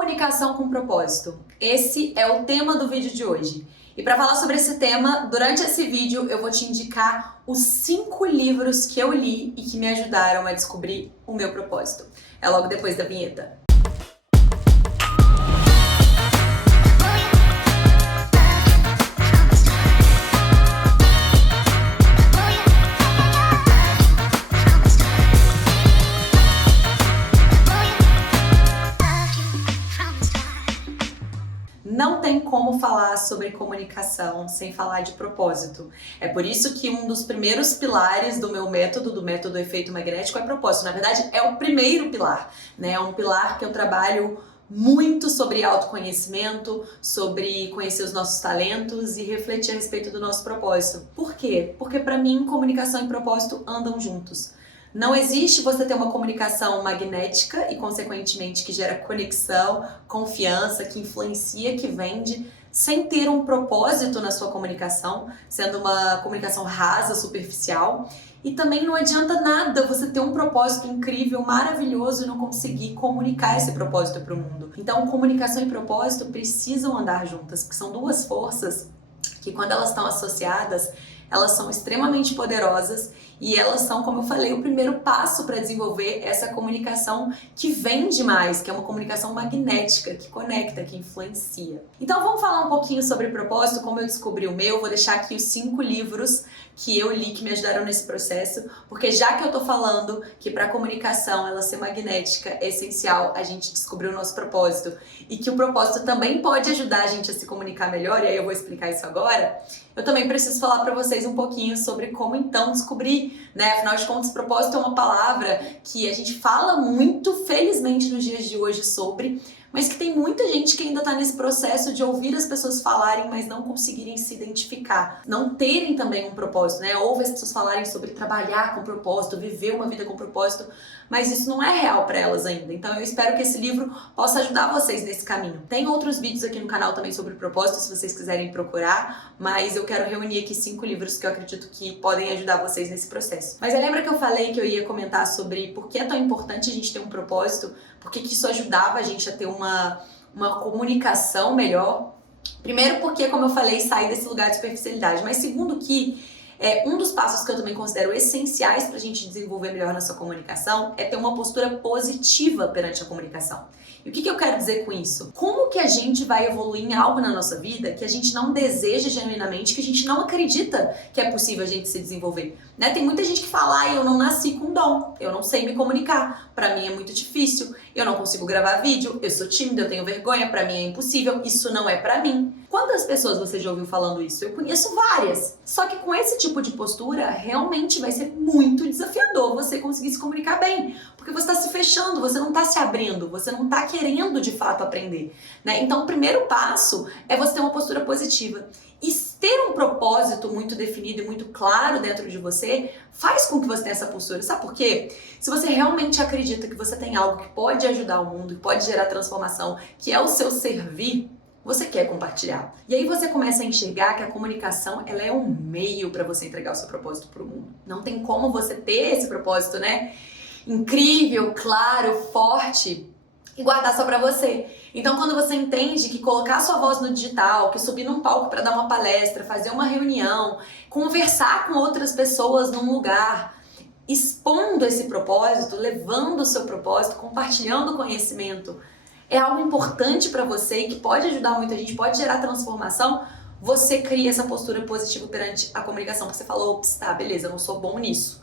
Comunicação com propósito. Esse é o tema do vídeo de hoje. E para falar sobre esse tema, durante esse vídeo eu vou te indicar os 5 livros que eu li e que me ajudaram a descobrir o meu propósito. É logo depois da vinheta. Não tem como falar sobre comunicação sem falar de propósito. É por isso que um dos primeiros pilares do meu método, do método efeito magnético, é propósito. Na verdade, é o primeiro pilar, né? É um pilar que eu trabalho muito sobre autoconhecimento, sobre conhecer os nossos talentos e refletir a respeito do nosso propósito. Por quê? Porque para mim, comunicação e propósito andam juntos. Não existe você ter uma comunicação magnética e, consequentemente, que gera conexão, confiança, que influencia, que vende, sem ter um propósito na sua comunicação, sendo uma comunicação rasa, superficial. E também não adianta nada você ter um propósito incrível, maravilhoso e não conseguir comunicar esse propósito para o mundo. Então, comunicação e propósito precisam andar juntas, porque são duas forças que, quando elas estão associadas, elas são extremamente poderosas e elas são, como eu falei, o primeiro passo para desenvolver essa comunicação que vende mais, que é uma comunicação magnética, que conecta, que influencia. Então vamos falar um pouquinho sobre propósito, como eu descobri o meu. Vou deixar aqui os 5 livros que eu li que me ajudaram nesse processo, porque já que eu tô falando que para a comunicação ela ser magnética é essencial a gente descobrir o nosso propósito e que o propósito também pode ajudar a gente a se comunicar melhor, e aí eu vou explicar isso agora, eu também preciso falar para vocês um pouquinho sobre como então descobrir, né? Afinal de contas, propósito é uma palavra que a gente fala muito, felizmente, nos dias de hoje sobre, mas que tem muita gente que ainda está nesse processo de ouvir as pessoas falarem, mas não conseguirem se identificar, não terem também um propósito, né? Ouve as pessoas falarem sobre trabalhar com propósito, viver uma vida com propósito, mas isso não é real para elas ainda. Então eu espero que esse livro possa ajudar vocês nesse caminho. Tem outros vídeos aqui no canal também sobre propósito, se vocês quiserem procurar, mas eu quero reunir aqui 5 livros que eu acredito que podem ajudar vocês nesse processo. Mas lembra que eu falei que eu ia comentar sobre por que é tão importante a gente ter um propósito, por que isso ajudava a gente a ter uma comunicação melhor? Primeiro porque, como eu falei, sair desse lugar de superficialidade, mas segundo que um dos passos que eu também considero essenciais para a gente desenvolver melhor nossa comunicação é ter uma postura positiva perante a comunicação. E o que eu quero dizer com isso? Como que a gente vai evoluir em algo na nossa vida que a gente não deseja genuinamente, que a gente não acredita que é possível a gente se desenvolver? Né? Tem muita gente que fala, eu não nasci com dom, eu não sei me comunicar, pra mim é muito difícil, eu não consigo gravar vídeo, eu sou tímida, eu tenho vergonha, pra mim é impossível, isso não é pra mim. Quantas pessoas você já ouviu falando isso? Eu conheço várias. Só que com esse tipo de postura, realmente vai ser muito desafiador você conseguir se comunicar bem. Porque você está se fechando, você não está se abrindo, você não está querendo de fato aprender, né? Então o primeiro passo é você ter uma postura positiva. E ter um propósito muito definido e muito claro dentro de você faz com que você tenha essa postura. Sabe por quê? Se você realmente acredita que você tem algo que pode ajudar o mundo, que pode gerar transformação, que é o seu servir, você quer compartilhar. E aí você começa a enxergar que a comunicação ela é um meio para você entregar o seu propósito para o mundo. Não tem como você ter esse propósito, né? Incrível, claro, forte e guardar só pra você. Então quando você entende que colocar sua voz no digital, que subir num palco para dar uma palestra, fazer uma reunião, conversar com outras pessoas num lugar, expondo esse propósito, levando o seu propósito, compartilhando conhecimento, é algo importante para você e que pode ajudar muita gente, pode gerar transformação, você cria essa postura positiva perante a comunicação, porque você falou, ops, tá, beleza, eu não sou bom nisso.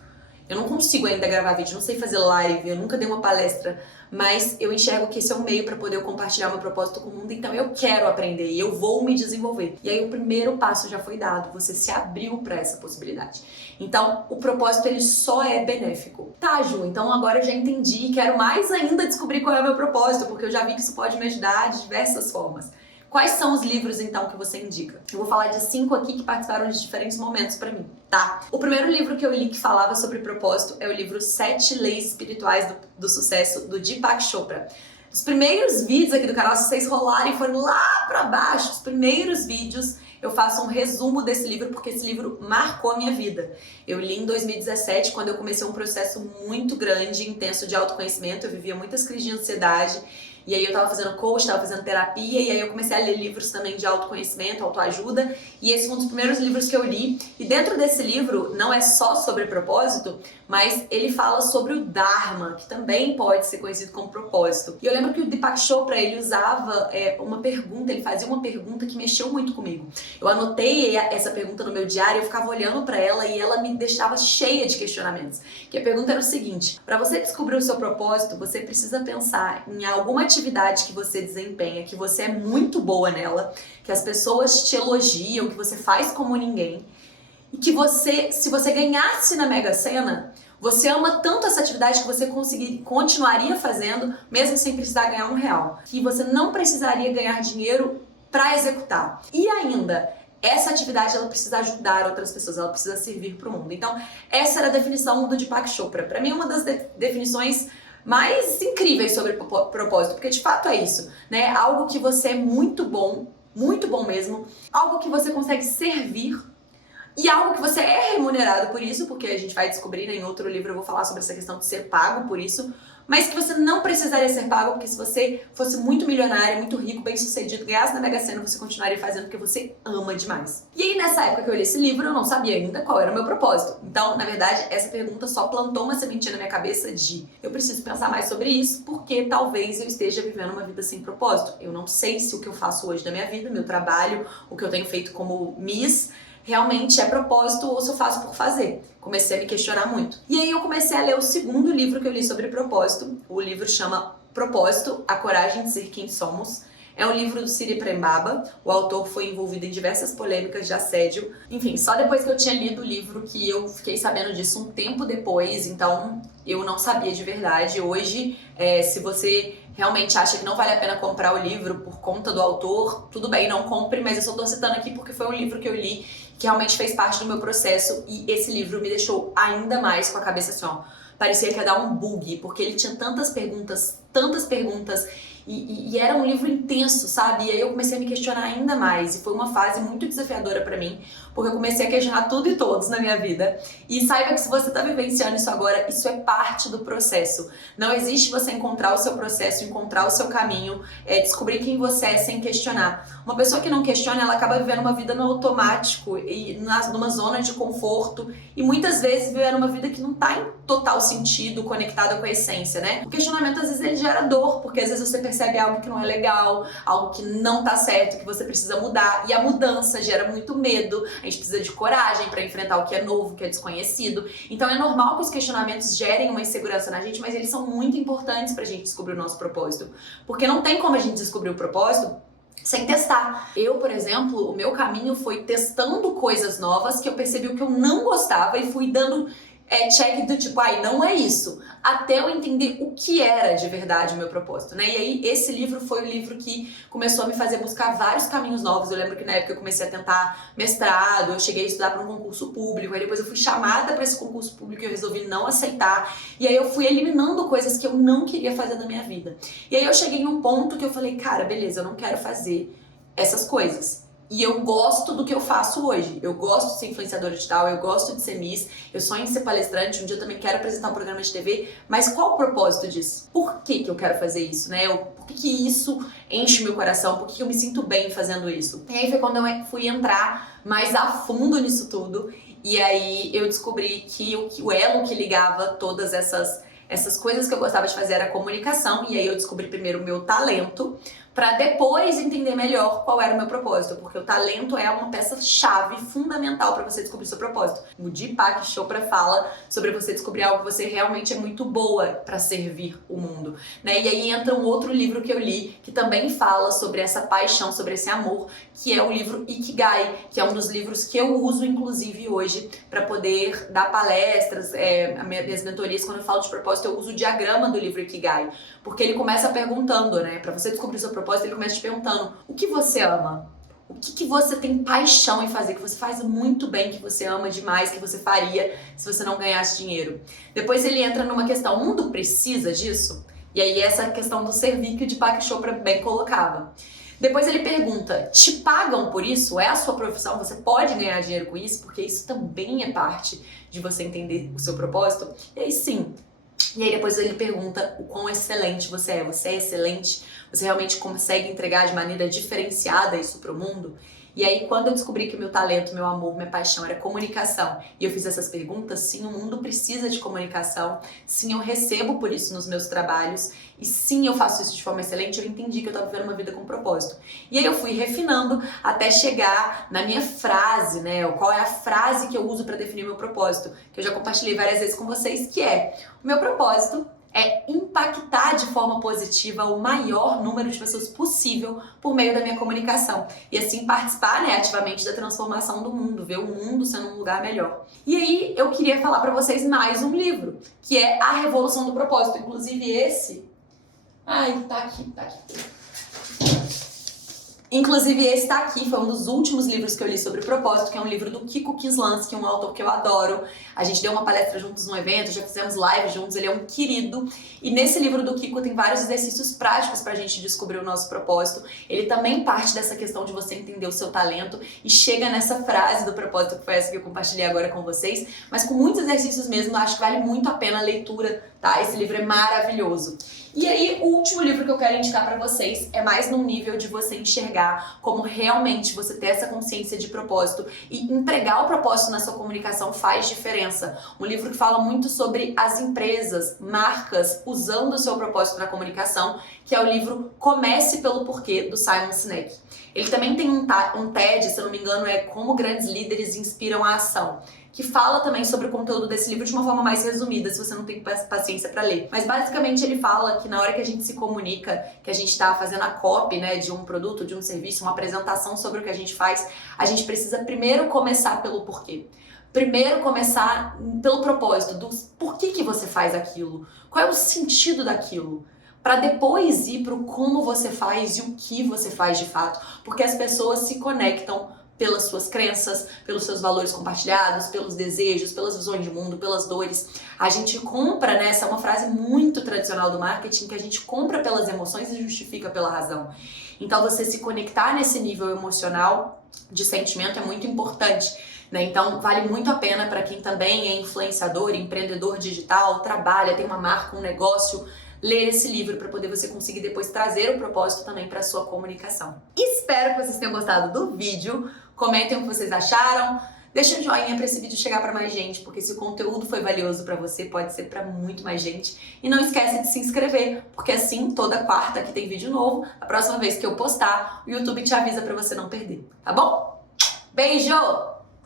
Eu não consigo ainda gravar vídeo, não sei fazer live, eu nunca dei uma palestra, mas eu enxergo que esse é um meio para poder compartilhar meu propósito com o mundo, então eu quero aprender e eu vou me desenvolver. E aí o primeiro passo já foi dado, você se abriu para essa possibilidade. Então o propósito ele só é benéfico. Tá, Ju, então agora eu já entendi, quero mais ainda descobrir qual é o meu propósito, porque eu já vi que isso pode me ajudar de diversas formas. Quais são os livros, então, que você indica? Eu vou falar de 5 aqui que participaram de diferentes momentos pra mim, tá? O primeiro livro que eu li que falava sobre propósito é o livro 7 Leis Espirituais do Sucesso, do Deepak Chopra. Os primeiros vídeos aqui do canal, se vocês rolarem e forem lá pra baixo, os primeiros vídeos, eu faço um resumo desse livro, porque esse livro marcou a minha vida. Eu li em 2017, quando eu comecei um processo muito grande, intenso de autoconhecimento, eu vivia muitas crises de ansiedade, E aí eu tava fazendo coach, tava fazendo terapia, e aí eu comecei a ler livros também de autoconhecimento, autoajuda, e esse foi um dos primeiros livros que eu li. E dentro desse livro, não é só sobre propósito, mas ele fala sobre o Dharma, que também pode ser conhecido como propósito. E eu lembro que o Deepak Chopra, ele usava uma pergunta, ele fazia uma pergunta que mexeu muito comigo. Eu anotei essa pergunta no meu diário, eu ficava olhando pra ela e ela me deixava cheia de questionamentos. Que a pergunta era o seguinte: para você descobrir o seu propósito, você precisa pensar em alguma atividade que você desempenha, que você é muito boa nela, que as pessoas te elogiam, que você faz como ninguém, e que você, se você ganhasse na Mega Sena, você ama tanto essa atividade que você continuaria fazendo mesmo sem precisar ganhar R$1. Que você não precisaria ganhar dinheiro para executar. E ainda, essa atividade ela precisa ajudar outras pessoas, ela precisa servir para o mundo. Então, essa era a definição do Deepak Chopra. Para mim, uma das definições mais incríveis sobre propósito, porque de fato é isso, né? Algo que você é muito bom mesmo, algo que você consegue servir e algo que você é remunerado por isso, porque a gente vai descobrir, né, em outro livro eu vou falar sobre essa questão de ser pago por isso, mas que você não precisaria ser pago, porque se você fosse muito milionário, muito rico, bem sucedido, ganhasse na Mega Sena, você continuaria fazendo porque você ama demais. E aí nessa época que eu li esse livro, eu não sabia ainda qual era o meu propósito. Então, na verdade, essa pergunta só plantou uma sementinha na minha cabeça de eu preciso pensar mais sobre isso, porque talvez eu esteja vivendo uma vida sem propósito. Eu não sei se o que eu faço hoje da minha vida, meu trabalho, o que eu tenho feito como Miss, realmente é propósito ou se eu faço por fazer. Comecei a me questionar muito. E aí eu comecei a ler o segundo livro que eu li sobre propósito. O livro chama Propósito, A Coragem de Ser Quem Somos. É um livro do Siri Prembaba. O autor foi envolvido em diversas polêmicas de assédio. Enfim, só depois que eu tinha lido o livro que eu fiquei sabendo disso um tempo depois. Então, eu não sabia de verdade. Hoje, se você realmente acha que não vale a pena comprar o livro por conta do autor, tudo bem, não compre, mas eu só tô citando aqui porque foi um livro que eu li que realmente fez parte do meu processo e esse livro me deixou ainda mais com a cabeça assim, ó, parecia que ia dar um bug, porque ele tinha tantas perguntas e era um livro intenso, sabe? E aí eu comecei a me questionar ainda mais e foi uma fase muito desafiadora pra mim, porque eu comecei a questionar tudo e todos na minha vida. E saiba que se você tá vivenciando isso agora, isso é parte do processo. Não existe você encontrar o seu processo, encontrar o seu caminho, descobrir quem você é sem questionar. Uma pessoa que não questiona, ela acaba vivendo uma vida no automático e numa zona de conforto e muitas vezes vivendo uma vida que não tá em total sentido, conectada com a essência, né? O questionamento às vezes ele gera dor, porque às vezes você percebe algo que não é legal, algo que não tá certo, que você precisa mudar, e a mudança gera muito medo, a gente precisa de coragem pra enfrentar o que é novo, o que é desconhecido. Então é normal que os questionamentos gerem uma insegurança na gente, mas eles são muito importantes pra gente descobrir o nosso propósito, porque não tem como a gente descobrir o propósito sem testar. Eu, por exemplo, o meu caminho foi testando coisas novas que eu percebi o que eu não gostava e fui dando check do tipo, ai, não é isso, até eu entender o que era de verdade o meu propósito, né? E aí esse livro foi o livro que começou a me fazer buscar vários caminhos novos. Eu lembro que na época eu comecei a tentar mestrado, eu cheguei a estudar para um concurso público, aí depois eu fui chamada para esse concurso público e eu resolvi não aceitar, e aí eu fui eliminando coisas que eu não queria fazer da minha vida. E aí eu cheguei em um ponto que eu falei, cara, beleza, eu não quero fazer essas coisas. E eu gosto do que eu faço hoje. Eu gosto de ser influenciadora digital, eu gosto de ser Miss, eu sonho em ser palestrante, um dia eu também quero apresentar um programa de TV, mas qual o propósito disso? Por que que eu quero fazer isso, né? Por que que isso enche meu coração? Por que que eu me sinto bem fazendo isso? E aí foi quando eu fui entrar mais a fundo nisso tudo, e aí eu descobri que o elo que ligava todas essas coisas que eu gostava de fazer era a comunicação, e aí eu descobri primeiro o meu talento, para depois entender melhor qual era o meu propósito, porque o talento é uma peça-chave fundamental para você descobrir o seu propósito. O Deepak Chopra fala sobre você descobrir algo que você realmente é muito boa para servir o mundo, né? E aí entra um outro livro que eu li, que também fala sobre essa paixão, sobre esse amor, que é o livro Ikigai, que é um dos livros que eu uso, inclusive, hoje, para poder dar palestras, minhas mentorias. Quando eu falo de propósito, eu uso o diagrama do livro Ikigai, porque ele começa perguntando, né? Para você descobrir o seu propósito, ele começa te perguntando: o que você ama? O que você tem paixão em fazer, que você faz muito bem, que você ama demais, que você faria se você não ganhasse dinheiro? Depois ele entra numa questão: o mundo precisa disso? E aí essa questão do servir que o Deepak Chopra bem colocava. Depois ele pergunta: te pagam por isso? É a sua profissão? Você pode ganhar dinheiro com isso? Porque isso também é parte de você entender o seu propósito. E aí sim, E aí depois ele pergunta o quão excelente você é. Você é excelente? Você realmente consegue entregar de maneira diferenciada isso pro mundo? E aí, quando eu descobri que o meu talento, meu amor, minha paixão era comunicação, e eu fiz essas perguntas, sim, o mundo precisa de comunicação, sim, eu recebo por isso nos meus trabalhos, e sim, eu faço isso de forma excelente, eu entendi que eu estava vivendo uma vida com propósito. E aí eu fui refinando até chegar na minha frase, né? Qual é a frase que eu uso para definir o meu propósito, que eu já compartilhei várias vezes com vocês, que é: o meu propósito é impactar de forma positiva o maior número de pessoas possível por meio da minha comunicação. E assim participar, né, ativamente da transformação do mundo, ver o mundo sendo um lugar melhor. E aí eu queria falar para vocês mais um livro, que é A Revolução do Propósito. Inclusive esse... Ai, tá aqui. Inclusive esse tá aqui, foi um dos últimos livros que eu li sobre propósito, que é um livro do Kiko Kislansky, um autor que eu adoro. A gente deu uma palestra juntos num evento, já fizemos live juntos, ele é um querido. E nesse livro do Kiko tem vários exercícios práticos pra gente descobrir o nosso propósito. Ele também parte dessa questão de você entender o seu talento e chega nessa frase do propósito, que foi essa que eu compartilhei agora com vocês, mas com muitos exercícios mesmo, eu acho que vale muito a pena a leitura, tá? Esse livro é maravilhoso. E aí, o último livro que eu quero indicar pra vocês é mais num nível de você enxergar como realmente você ter essa consciência de propósito e entregar o propósito na sua comunicação faz diferença. Um livro que fala muito sobre as empresas, marcas, usando o seu propósito na comunicação, que é o livro Comece pelo Porquê, do Simon Sinek. Ele também tem um TED, se eu não me engano, é Como Grandes Líderes Inspiram a Ação, que fala também sobre o conteúdo desse livro de uma forma mais resumida, se você não tem paciência para ler. Mas basicamente ele fala que na hora que a gente se comunica, que a gente está fazendo a copy, né, de um produto, de um serviço, uma apresentação sobre o que a gente faz, a gente precisa primeiro começar pelo porquê. Primeiro começar pelo propósito, do por que você faz aquilo, qual é o sentido daquilo, para depois ir para o como você faz e o que você faz de fato, porque as pessoas se conectam pelas suas crenças, pelos seus valores compartilhados, pelos desejos, pelas visões de mundo, pelas dores. A gente compra, né? Essa é uma frase muito tradicional do marketing, que a gente compra pelas emoções e justifica pela razão. Então você se conectar nesse nível emocional de sentimento é muito importante, né? Então vale muito a pena para quem também é influenciador, empreendedor digital, trabalha, tem uma marca, um negócio, ler esse livro para poder você conseguir depois trazer o propósito também para sua comunicação. Espero que vocês tenham gostado do vídeo. Comentem o que vocês acharam. Deixa um joinha para esse vídeo chegar para mais gente, porque se o conteúdo foi valioso para você, pode ser para muito mais gente. E não esquece de se inscrever, porque assim, toda quarta que tem vídeo novo, a próxima vez que eu postar, o YouTube te avisa para você não perder, tá bom? Beijo!